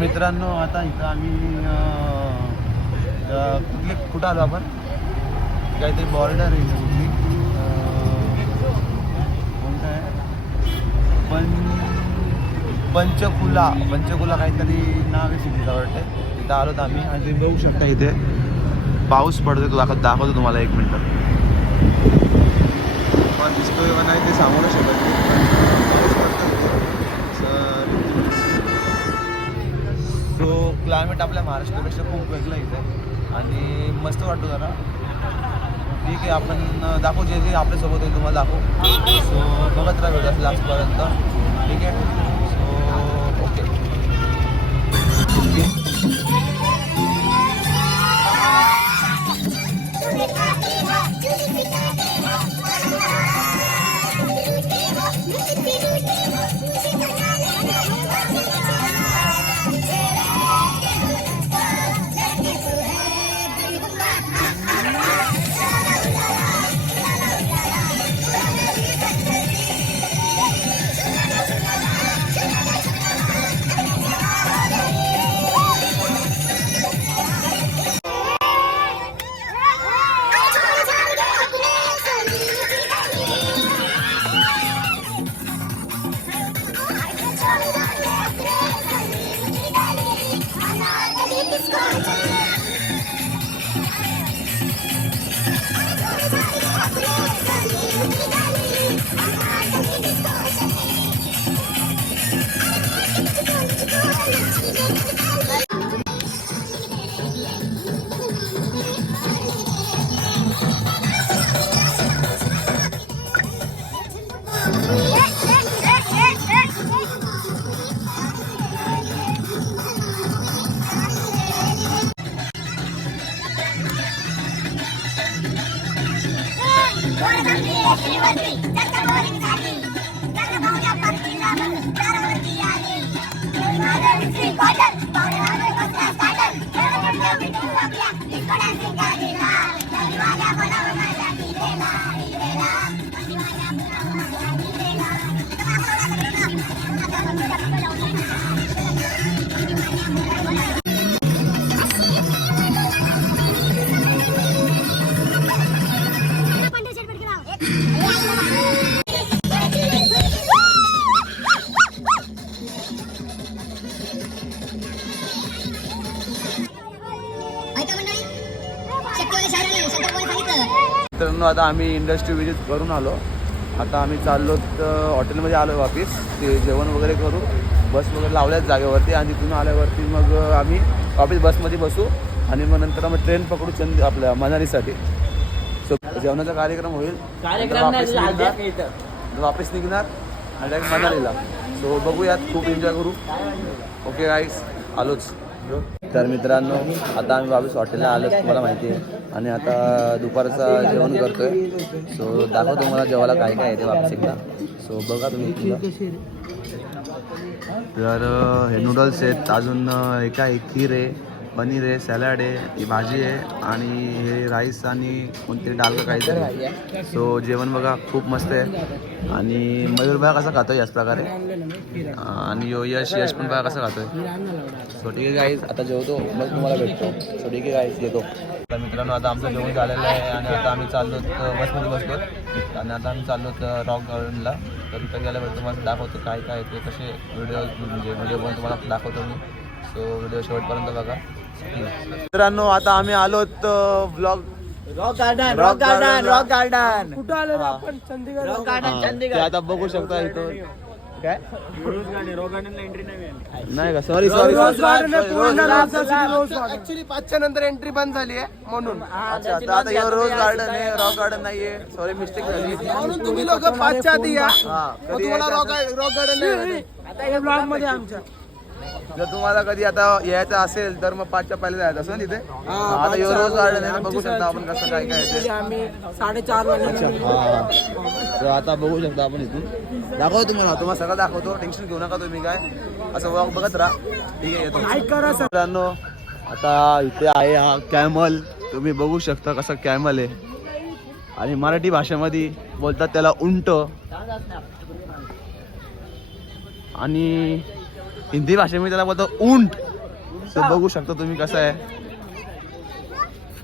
मित्रांनो आता इथं आम्ही कुठं आलो आपण काहीतरी बॉर्डर आहे कुठली कोणतं आहे पंचकुला काहीतरी नाव आहे सिटीचं वाटतं. तिथं आलोत आम्ही आणि तुम्ही बघू शकता इथे पाऊस पडतोय. तो दाखवतो तुम्हाला 1 मिनिट. पण दिसतोय का नाही ते सांगू नाही शकत. पाऊस पडतोय सो क्लायमेट आपल्या महाराष्ट्रापेक्षा खूप वेगळं इथे आणि मस्त वाटतो जरा. ठीक आहे आपण दाखवू जे जे आपल्यासोबत आहे तुम्हाला दाखवू. सो बघत राहा व्हिडिओ लास्टपर्यंत. ठीक आहे सो ओके. मित्रांनो आता आम्ही इंडस्ट्री व्हिजिट करून आलो. आता आम्ही चाललो हॉटेलमध्ये आलो वापिस. ते जेवण वगैरे करू. बस वगैरे लावल्याच जागेवरती आणि तिथून आल्यावरती मग आम्ही वापिस बसमध्ये बसू आणि मग नंतर आम्ही ट्रेन पकडू आपल्या मनालीसाठी. सो जेवणाचा कार्यक्रम होईल. वापिस निघणार आणि डायरेक्ट मनालीला. सो बघूयात. खूप एन्जॉय करू. ओके गाईस आलोच. तर मित्रांनो आता आम्ही वापिस हॉटेलला आलो तुम्हाला माहिती आहे. आणि आता दुपारचं जेवण करतोय. सो दाखवतो तुम्हाला जेवायला काय काय आहे ते वापिस एकदा. सो बघा तुम्ही. तर हे नूडल्स आहेत. अजून हे काय खीर आहे, पनीर आहे, सॅलड आहे, ही भाजी आहे आणि हे राईस आणि कोणती डाल काहीतरी. सो जेवण बघा खूप मस्त आहे. आणि मयूर बघा कसा खातोय याच प्रकारे. आणि यश पण बघा कसं खातोय. सो ठीक आहे गाईज आता जेवतो मग तुम्हाला भेटतो. सो ठीक आहे गाईज येतो. तर मित्रांनो आता आमचं जेवण झालेलं आहे आणि आता आम्ही चाललो बसमध्ये बसतो आणि आता आम्ही चाललो रॉक गार्डनला. तर तिथं गेल्यावर तुम्हाला दाखवतो काय काय ते कसे व्हिडिओ पण तुम्हाला दाखवतो मी. सो व्हिडिओ शेवटपर्यंत बघा. मित्रांनो आता आम्ही आलोत ब्लॉग रॉक गार्डन कुठं आलो आपण? Chandigarh rock garden Chandigarh. आता बघू शकता इथं काय नाही का. सॉरी ऍक्च्युली 5च्या नंतर एंट्री बंद झाली आहे म्हणून. अच्छा आता हे रोज गार्डन आहे रॉक गार्डन नाहीये. सॉरी मिस्टेक झाली. म्हणून तुम्ही लोक 5च्या आधी या. तुम्हाला रॉक गार्डन नाही आता हे ब्लॉग मध्ये आमच्या. जर तुम्हाला कधी आता यायचं असेल तर मग 5च्या पहिले जायचं असं ना तिथे. आता हे रोज गार्डन आहे बघू शकता आपण कसं काय काय. आम्ही 4:30 वाजता. तर आता बघू शकता आपण इथून दाखवतो तुम्हाला सगळं दाखवतो. टेन्शन घेऊ नका तुम्ही काय. असं वॉक बघत राहा. ठीक आहे येतो. लाईक करा मित्रांनो आता इथे आहे हा कॅमल. तुम्ही बघू शकता कसा कॅमल आहे आणि मराठी भाषेमध्ये बोलतात त्याला उंट. आणि हिंदी भाषेमध्ये त्याला बोलतो ऊंट. सो बघू शकता तुम्ही कसं आहे.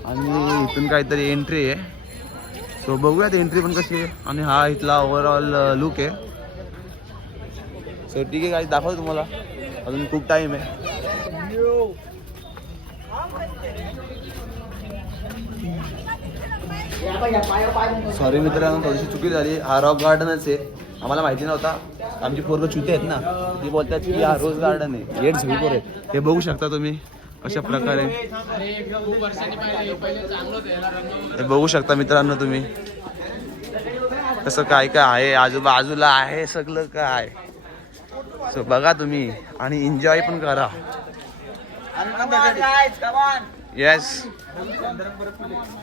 आणि इथून काहीतरी एंट्री आहे. सो बघूयात एंट्री पण कशी आहे. आणि हा इथला ओव्हरऑल लुक आहे. सो ठीक आहे काही दाखवतो तुम्हाला, अजून खूप टाईम आहे. सॉरी मित्रांनो, थोडीशी चुकी झाली. हा रॉक गार्डनच आहे, आम्हाला माहिती नव्हता. आमची पोरं चुते आहेत ना, ती बोलतात की हा रोज गार्डन आहे. येट झुलपूर आहे. हे बघू शकता तुम्ही अशा प्रकारे. हे बघू शकता मित्रांनो तुम्ही कसं काय काय आहे, आजूबाजूला आहे सगळं काय. सो बघा तुम्ही आणि एन्जॉय पण करा. येस.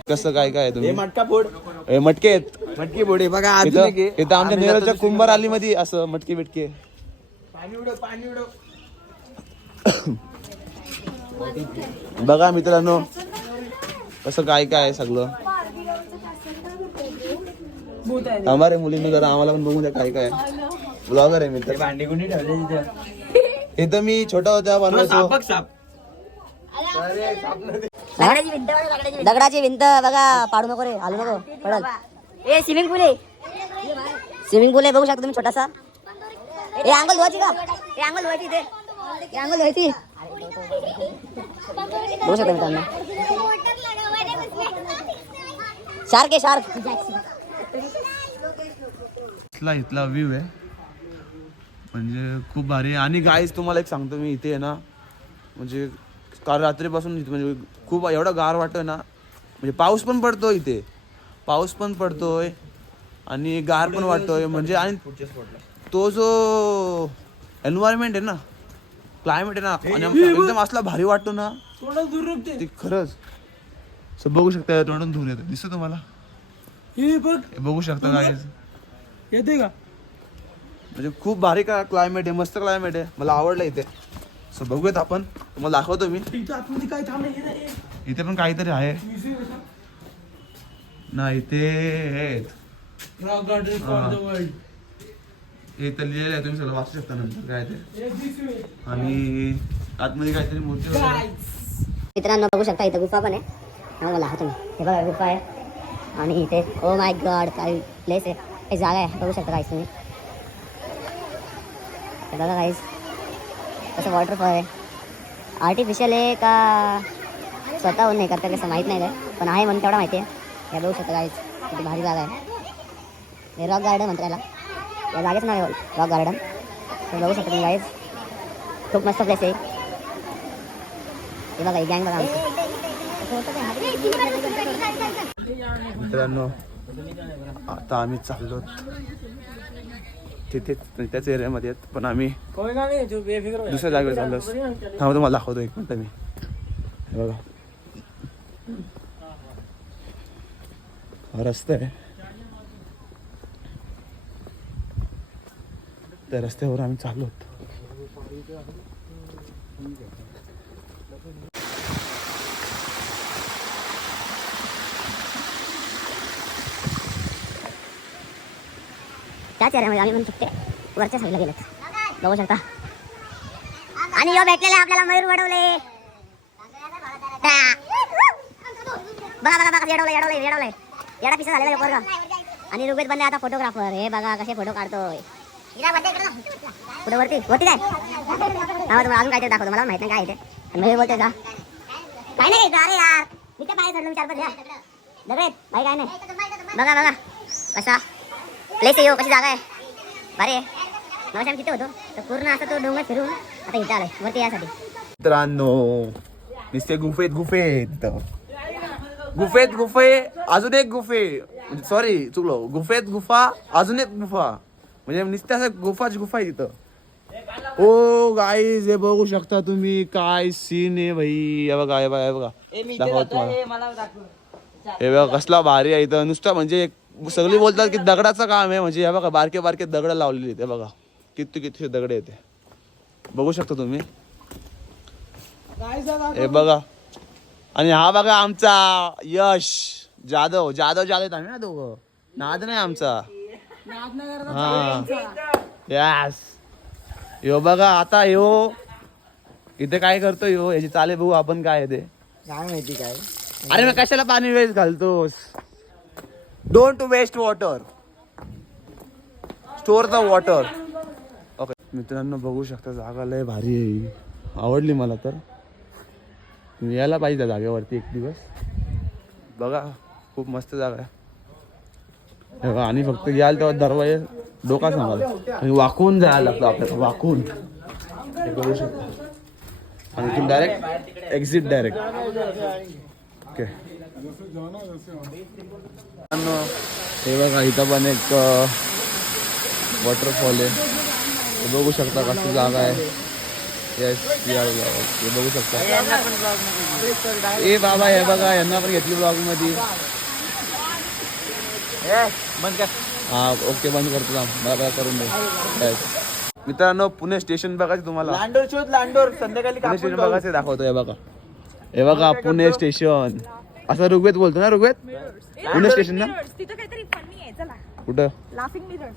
कसं काय काय आहे तुम्ही. मटका फोड, मटके आहेत. मटकी फोड बघा. इथं आमच्या नेरळच्या कुंभार आली मध्ये असं मटके बिटके. पाणी उडव, पाणी उडव. बघा मित्रांनो कसं काय काय आहे सगळं. आम्हाला मुलींनी जरा आम्हाला पण बघून द्या काय काय. ब्लॉगर आहे मित्र. भांडी गुंडी ठेवले तिथे. इथं मी छोटा होता बनवायचो. साप. दगडाची भिंत बघा, पाडू नको रे, हालू नको, पडल. ए स्विमिंग पूल आहे, स्विमिंग पूल आहे बघू शकता तुम्ही छोटासा. ए अंगल धुवायची का, ए अंगल धुवायची इथे, ए अंगल धुवायची बघू शकता मित्रांनो. शार्क आहे शार्क. इथला व्ह्यू आहे म्हणजे खूप भारी आहे. आणि गाईज तुम्हाला एक सांगतो मी, इथे आहे ना म्हणजे काल रात्रीपासून म्हणजे खूप एवढा गार वाटतोय ना. म्हणजे पाऊस पण पडतोय इथे, पाऊस पण पडतोय आणि गार पण वाटतोय. म्हणजे आणि तो जो एन्व्हायरमेंट आहे ना, क्लायमेट आहे ना, आणि एकदम असला भारी वाटतो ना ते खरंच. सो बघू शकता तोंडून धुर येतं, दिसतं तुम्हाला. हे बघू शकता गाईज, येते का. म्हणजे खूप भारी का क्लायमेट आहे, मस्त क्लायमेट आहे, मला आवडलं इथे. सो बघूयात आपण, तुम्हाला दाखवतो मी. इथे पण काहीतरी आहे ना. इथे rock garden for the world. हे तर लिहिलेलं आहे, तुम्ही सगळं वाचू शकता नंतर काय ते. आणि आतमध्ये काहीतरी मूर्ती वगैरे आहे. मित्रांनो बघू शकता इथं गुफा पण आहे. मला दाखवतो मी. हे बघा गुफा आहे आणि इथे ओ माय गॉड काय प्लेस आहे, हे जागा आहे बघू शकता गाईस तुम्ही. हे बघा गाईस कसं वॉटरफॉल आहे. आर्टिफिशियल आहे का स्वतःहून नाही करता कसं माहीत नाही काय, पण आहे म्हणून तेवढा माहिती आहे. हे बघू शकता गाईस किती भारी जागा आहे. हे रॉक गार्डन म्हणतात याला, या जागेचं नाव आहे रॉक गार्डन. हे बघू शकता तुम्ही गाईस, खूप मस्त प्लेस आहे. हे बघा ही गँग बघा आमची. मित्रांनो आता आम्ही चाललो तिथे त्याच एरियामध्ये आहेत, पण आम्ही दुसऱ्या जागेवर चाललो. थांबा तुम्हाला दाखवतो एक मिनिट मी. हे बघा हा रस्ता आहे, त्या रस्त्यावर आम्ही चाललो होतो. त्याच एरियामध्ये आम्ही पण सुट्टे वरच्या साईडला गेलेत बघू शकता. आणि यो भेटलेला आपल्याला मयूर वडवले. बघा बघा बघा येडवलंय येडवलंय येडवलंय येडा पिसा झालेला पोरगा. आणि रुबेत बंदे आता फोटोग्राफर. हे बघा कसे फोटो काढतोय. पुढे वरती वरती काय हा तुम्हाला अजून काहीतरी दाखवतो, मला माहित नाही काय ते. मयूर बोलतोय का काय नाही अरे यार मी काय पाय चढलो 4-5 दगड भाई काय नाही. बघा बघा कसा प्लेस आहे, कशी जागा आहे भारी आहे. नवशाम किती होतो तर पूर्ण असं तो डोंगर फिरून आता इथं आलाय वरती यासाठी. मित्रांनो नुसते गुफेत गुफे अजून एक गुफे, म्हणजे सॉरी चुकलो, गुफेत गुफा अजून एक गुफा, म्हणजे नुसते असं गुफाच गुफा आहे तिथं. ओ गाईज हे बघू शकता तुम्ही काय सीन आहे भाई. हे बघा हे बघा हे बघा दाखवा तुम्हाला. हे बघा कसला भारी आहे इथं. नुसतं म्हणजे सगळी बोलतात की दगडाचं काम आहे, म्हणजे हे बघा बारके बारके दगड लावलेले आहेत. बघा किती किती दगड येते बघू शकता तुम्ही. हे बघा आणि हा बघा आमचा यश जाधव जाधव आम्ही ना दोघं. नाद नाही आमचा. हा यस यो बघा आता यो इथे काय करतो यो याची चाले बघू आपण काय आहे ते. काय माहिती काय. अरे मग कशाला पाणी वेस्ट घालतोस. Don't waste water, store the water. Okay मित्रांनो बघू शकता जागा लय भारी आहे, आवडली मला तर. तुम्ही यायला पाहिजे त्या जागेवरती एक दिवस. बघा खूप मस्त जागा आहे. हे बघा, आणि फक्त याल तेव्हा दरवाजे डोका सांगाल आणि वाकून जायला लागतं आपल्याला, वाकून. हे बघू शकता. आणि तुम्ही डायरेक्ट एक्झिट डायरेक्ट. ओके हे बघा इथं पण एक वॉटरफॉल आहे. हे बघू शकता कसं जागा आहे. येस हे बघू शकता. ए बाबा हे बघा यांना पण घेतली ब्लॉग मध्ये. हा ओके बंद करतो मला करून दे. येस मित्रांनो पुणे स्टेशन बघायचं तुम्हाला. लांडोर शोध, लांडोर संध्याकाळी पुणे स्टेशन बघायचं दाखवतो. हे बघा, हे बघा पुणे स्टेशन. असं ऋग्वेद बोलतो ना, ऋग्वेद पुणे स्टेशन ना. तिथं काहीतरी फनी आहे, चला. कुठं लाफिंग मिरर्स.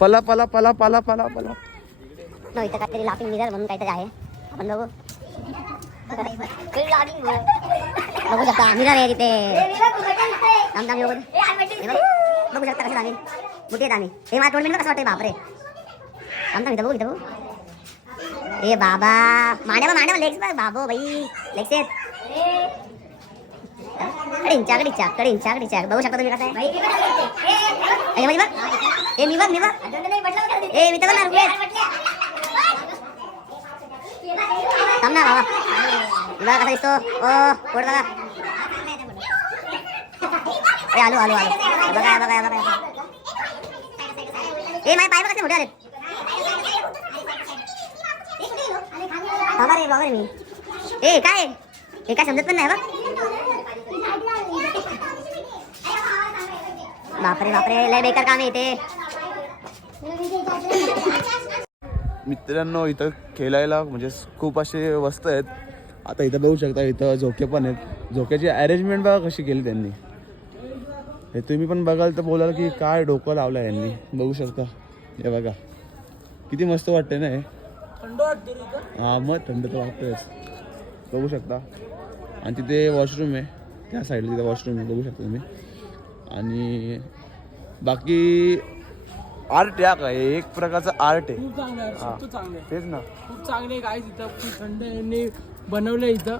पला पला पला पला पला पला. इथं काहीतरी लाफिंग मिरर म्हणून काहीतरी आहे, आपण बघू. बघू शकता मिरर आहे तिथे. बघू शकता कसे आम्ही मोठे आहेत आम्ही. हे मला 2 मिनिट कसं वाटतं बापरे. आमचा इथं बघू, इथं बघू. ए बाबा मांडव लेग्स बघ बाबो भाई, लेग्स आहेत. कडींच्या बघू शकता तुम्ही कसं आहे. ए बघ, ए मी बघ ए मी तर बघ ना रुपये. थांब ना बाबा, बघा कसा दिसतो. ओ पोट बघा. ए आलू बघा. ए माझे पाय बघा कसे मोठे आलेत. थांबा रे मी. ए काय हे काय समजत पण नाही बघ. बापरे लय बेकार काम आहे इथे. मित्रांनो इथं खेळायला म्हणजे खूप असे वस्तू आहेत. आता इथं बघू शकता, इथं झोके पण आहेत. झोक्याची अरेंजमेंट बघा कशी केली त्यांनी. हे तुम्ही पण बघाल तर बोलाल की काय डोकं लावलं यांनी. बघू शकता हे बघा किती मस्त वाटतंय ना हे. हा मग थंड तर वाटतंयच. बघू शकता. आणि तिथे वॉशरूम आहे, त्या साईडला तिथे वॉशरूम आहे, बघू शकता तुम्ही. आणि बाकी आर्ट या काय एक प्रकारचं आर्ट आहे. खूप चांगलं आहे, खूप चांगलं आहे. तेच ना, खूप चांगले काय इथं खूप थंड यांनी बनवलं. इथं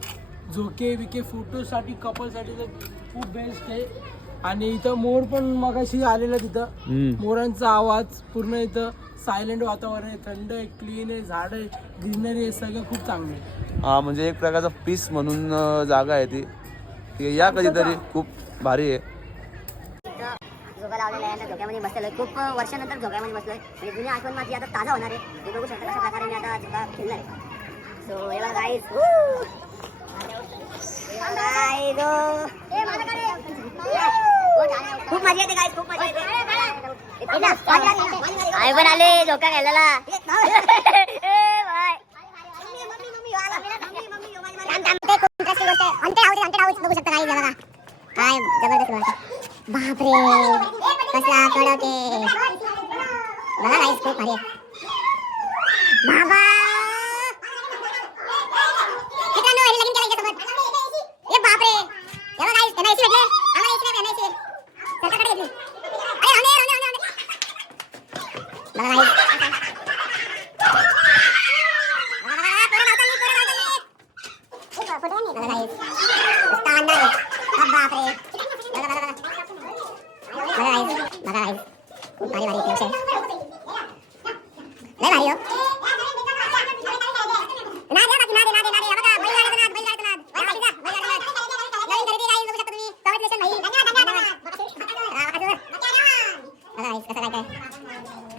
झोके बिके फोटोसाठी कपलसाठी तर खूप बेस्ट आहे. आणि इथं मोर पण मगाशी आलेलं तिथं. मोरांचा आवाज पूर्ण इथं सायलेंट वातावरण आहे, थंड आहे, क्लीन आहे, झाड आहे, ग्रीनरी आहे, सगळं खूप चांगलं आहे. हा म्हणजे एक प्रकारचा पीस म्हणून जागा आहे ती या कधीतरी. खूप भारी आहे. झोका लावलेला आहे, झोक्यामध्ये बसलेलो आहे. खूप वर्षानंतर झोक्यामध्ये बसलोय. म्हणजे जुनी आठवण माझी आता ताजा होणार आहे. हे बघू शकता कशा प्रकारे मी आता झोका खेळणार आहे. सो हे बघा गाईज, खूप मजा येते गाईज, खूप मजा येते. आई पण आले झोका खेळायला. बघू शकता काही बघा काय जबरदस्त. बापरे कसा कडक आहे बघा गाईस, खूप भारी आहे. बाबा मित्रांनो हे लगीन केलं सोबत. ए बापरे हे बघा गाईस, एनआयसी भेटले आम्हाला. इथे एनआयसी सरकारकडे घेतली. अरे होणे बघा गाईस.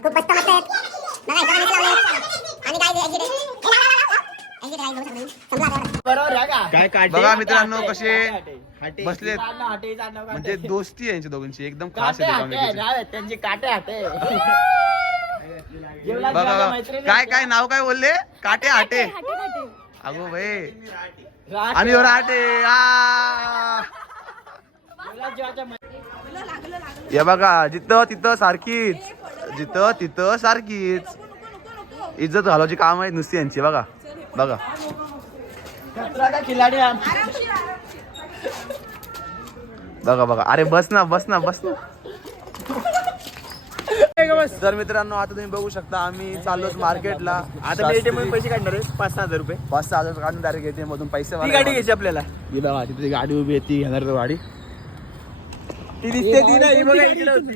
खूप मस्त मस्त आहेत बघा. इथं लावले आणि काय बघा मित्रांनो कसे बसलेत. म्हणजे दोस्ती आहे यांची दोघांची, एकदम खास आहे. त्यांची काटे हाटे. बघा काय नाव काय बोलले. काटे हाटे. अगो भाई आणि राटे. हे बघा जिथं तिथं सारखीच, जिथं तिथं सारखीच इज्जत घालायची काम आहे नुसती यांची. बघा बघा बघा बघा. अरे बस ना बस ना बस ना. तर मित्रांनो आता तुम्ही बघू शकता आम्ही चाललोच मार्केटला. आता मी ATM मधून पैसे काढणार आहे 5,000 रुपये. 5,000 काढून डायरेक्ट ATM मधून पैसे ती गाडी घ्यायची आपल्याला. ही बघा तिथे गाडी उभी आहे ती घेणार तो गाडी. ती दिसते ती नाही बघा इकडे होती.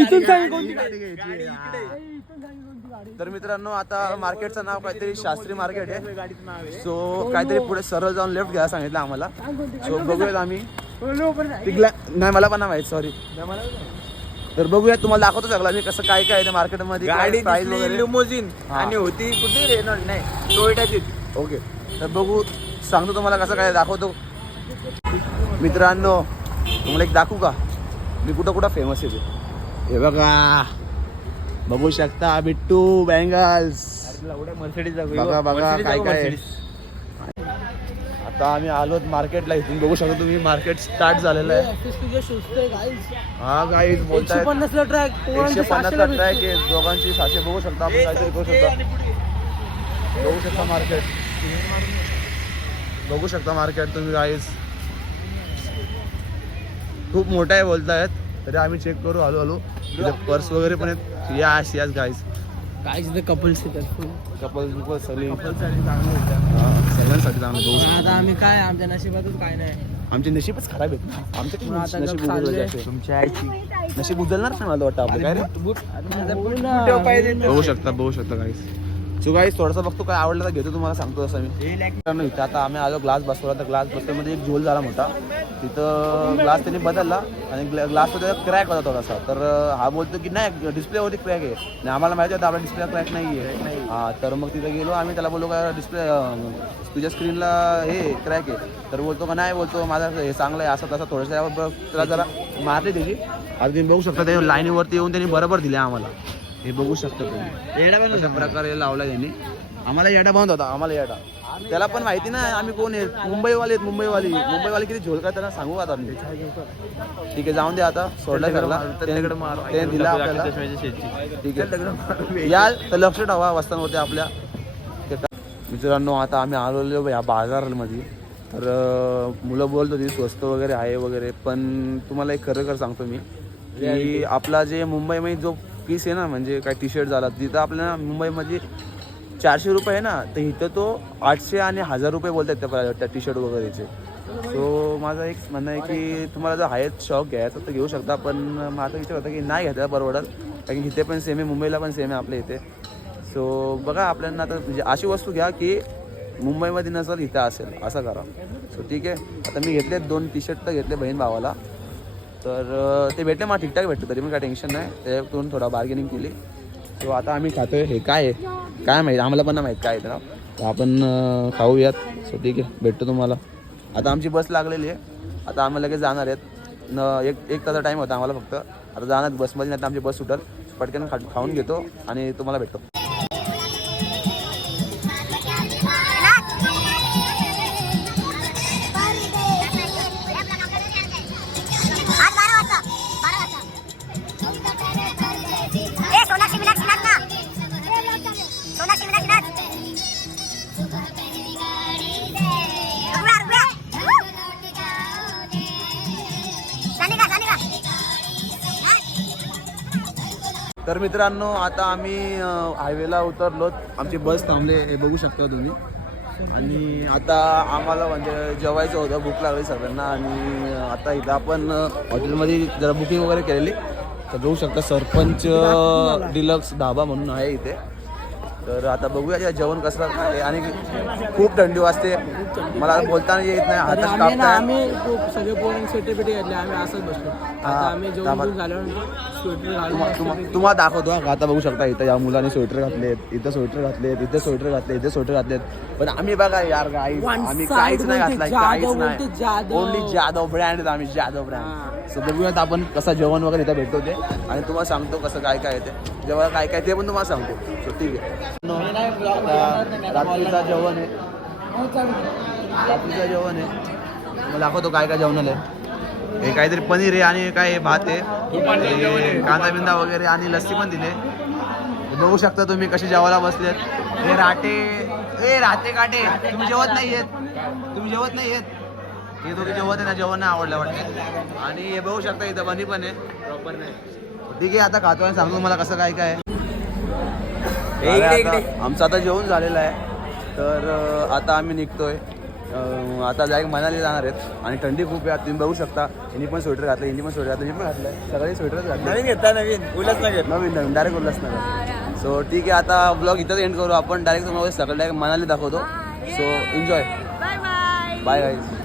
इथून सांग कोणती तर मित्रांनो आता मार्केटचं नाव काहीतरी शास्त्री मार्केट आहे. सो काहीतरी पुढे सरळ जाऊन लेफ्ट घ्यायला सांगितलं आम्हाला. सो बघूयात आम्ही. नाही मला पण नाही माहित सॉरी. तर बघूया तुम्हाला दाखवतो सगळं मी कसं काय काय मार्केटमध्ये गाडी प्राइस दिसली वगैरे. लिमोजिन हा. आणि होती कुठे रेनॉल्ड नाही टोयोटाची. ओके तर बघू सांगतो तुम्हाला कसं काय दाखवतो. मित्रांनो तुम्हाला एक दाखवू का मी कुठं कुठं फेमस आहे ते. हे बघा बघू शकता बिट्टू बँगल्स. मर्सिडीज बघा बघा काय काय आहे. आता आम्ही आलोत मार्केटला. इथून बघू शकता तुम्ही मार्केट स्टार्ट झालेलं आहे. तुझे सुचते गाईज. हा गाईज बोलतायत 150 ला ट्रॅक 150 ला ट्रॅक आहे दोघांची 600. बघू शकता आपण काहीतरी करू शकता. बघू शकता मार्केट. बघू शकता मार्केट तुम्ही गाईज खूप मोठा आहे बोलतायत. तरी आम्ही चेक करू हळूहळू. पर्स वगैरे पण आहेत. यास यास गाईज गाईज इथे कपल्स येतात. कपल सगळी कपल्ससाठी चांगलं होतं. सगळ्यांसाठी चांगलं. बघू पण शकता. आता आम्ही काय आमच्या नशिबातच काय नाही. आमचे नशीबच खराब आहेत. आमचे मग आता नशीब जग उजळले चाललंय. असे. तुमच्या आईची नशीब उजळणार नाही मला वाटतं आपलं काय रे. ठेव पाहिजे. बघू शकता गाईस. सो गाईस थोडासा बघतो काय आवडलं तर घेतो तुम्हाला सांगतो तसं मी. इथं आता आम्ही आलो ग्लास बसवला. तर ग्लास बसल्यामध्ये एक झोल झाला मोठा. तिथं ग्लास त्यांनी बदलला आणि ग्लास होता क्रॅक होता थोडासा. तर हा बोलतो की नाही डिस्प्लेवरती क्रॅक आहे. आणि आम्हाला माहिती होतं आपला डिस्प्ले क्रॅक नाही आहे. हा तर मग तिथं गेलो आम्ही. त्याला बोललो का डिस्प्ले तुझ्या स्क्रीनला हे क्रॅक आहे. तर बोलतो का नाही बोलतो माझा हे चांगलं आहे असं तसं थोडंसं त्याला जरा मारली त्याची. आता तुम्ही बघू शकता ते लाईनीवरती येऊन त्यांनी बरोबर दिले आम्हाला. हे बघू शकता तुम्ही अशा प्रकारे लावला त्यांनी. आम्हाला येडा बंद होता. आम्हाला येडा त्याला पण माहिती ना आम्ही कोण आहेत. मुंबईवाले आहेत. मुंबईवाले किती झोल काय त्यांना सांगू आता मी. ठीक आहे जाऊन दे आता सोडला सगळा. त्याने दिला आपल्याला. ठीक आहे याल तर लक्ष ठेवा वस्तांवरती आपल्या. मित्रांनो आता आम्ही आलो या बाजारामध्ये. तर मुलं बोलत होती स्वस्त वगैरे आहे वगैरे. पण तुम्हाला एक खरं सांगतो मी की आपला जे मुंबईमध्ये जो पीस आहे ना म्हणजे काय टी शर्ट झाला तिथं आपल्याला मुंबईमध्ये 400 रुपये आहे ना. तर इथं तो 800 आणि 1000 रुपये बोलतात त्या टी शर्ट वगैरेचे. सो माझं एक म्हणणं आहे की तुम्हाला जर आहेच शॉक घ्यायचा तर घेऊ शकता. पण माझा विचार होता की नाही घ्यायचा परवडत. कारण की इथे पण सेम आहे मुंबईला पण सेम आहे आपल्या इथे. सो बघा आपल्याला आता म्हणजे अशी वस्तू घ्या की मुंबईमध्ये नसेल इथं असेल असं करा. सो ठीक आहे आता मी घेतले 2 टी शर्ट तर घेतले बहीण भावाला. तर ते भेटले मला ठीकठाक भेटलं तरी पण काय टेन्शन नाही. त्याच्यातून थोडा बार्गेनिंग केली. सो आता आम्ही खातोय. हे काय आहे काय माहीत आम्हाला पण नाही माहीत काय आहे ना. तर आपण खाऊयात. सो ठीक आहे भेटतो तुम्हाला. आता आमची बस लागलेली आहे. आता आम्ही लगेच जाणार आहेत. एक तासा टाईम होता आम्हाला फक्त. आता जाणार बसमध्ये नाही तर आमची बस सुटेल. पटकन खाऊन घेतो आणि तुम्हाला भेटतो. तर मित्रांनो आता आम्ही हायवेला उतरलो. आमची बस थांबले हे बघू शकता तुम्ही. आणि आता आम्हाला म्हणजे जेवायचं होतं. भूक लागली सगळ्यांना. आणि आता इथं आपण हॉटेलमध्ये जरा बुकिंग वगैरे केलेली. तर बघू शकता सरपंच डिलक्स धाबा म्हणून आहे इथे. तर आता बघूया जेवण कसं आहे. आणि खूप थंडी वाजते मला बोलताना येत नाही. हातात कापताय. आम्ही खूप सगळे पोरांनी स्वेटर घेतले. आम्ही असंच बसलो. आता आम्ही जेवण झाल्यानंतर स्वेटर घालून तुम्हाला दाखवतो. आता बघू शकता इथं या मुलांनी स्वेटर घातलेत. इथं स्वेटर घातलेत. इथे स्वेटर घातले. इथे स्वेटर घातलेत. पण आम्ही बघा यार गाईस आम्ही काहीच नाही घातलाय. काहीच नाही. Only Jadhav brand. आम्ही जाधव ब्रँड. सो बघूयात आपण कसं जेवण वगैरे इथं भेटतो ते. आणि तुम्हाला सांगतो कसं काय काय ते जेव्हा काय काय ते पण तुम्हाला सांगतो. सो ठीक आहे. रात्रीचं जेवण आहे. रात्रीचं जेवण आहे. मला दाखवतो काय काय जेवण आलं. हे काहीतरी पनीर आहे आणि काय भात आहे, हे कांदा बिंदा वगैरे आणि लस्सी पण दिले. बघू शकता तुम्ही कसे जेवायला बसलेत. हे राटे काटे तुम्ही जेवत नाही येत, तुम्ही जेवत नाही येत. हे दोघे जेवत आहे ना, जेवण नाही आवडलं वाटतं. आणि हे बघू शकता इथं बनी पण आहे प्रॉपर नाही. ठीक आहे आता खातो आणि सांगतो मला कसं काय काय आहे. आमचं आता जेवण झालेलं आहे, तर आता आम्ही निघतोय. आता डायरेक्ट मनाली जाणार आहेत आणि थंडी खूप आहे. तुम्ही बघू शकता, हिनी पण स्वेटर घातलं, हिनी पण स्वेटर घातलं, मी पण घातलं, सगळे स्वेटरच घातलं. नवीन घेता नवीन उल्हासनगर नवीन डायरेक्ट उल्हासनगर. सो ठीक आहे आता ब्लॉग इथंच एंड करू आपण. डायरेक्ट तुम्हाला सगळं डायरेक्ट मनाली दाखवतो. So enjoy. Bye bye. Bye guys.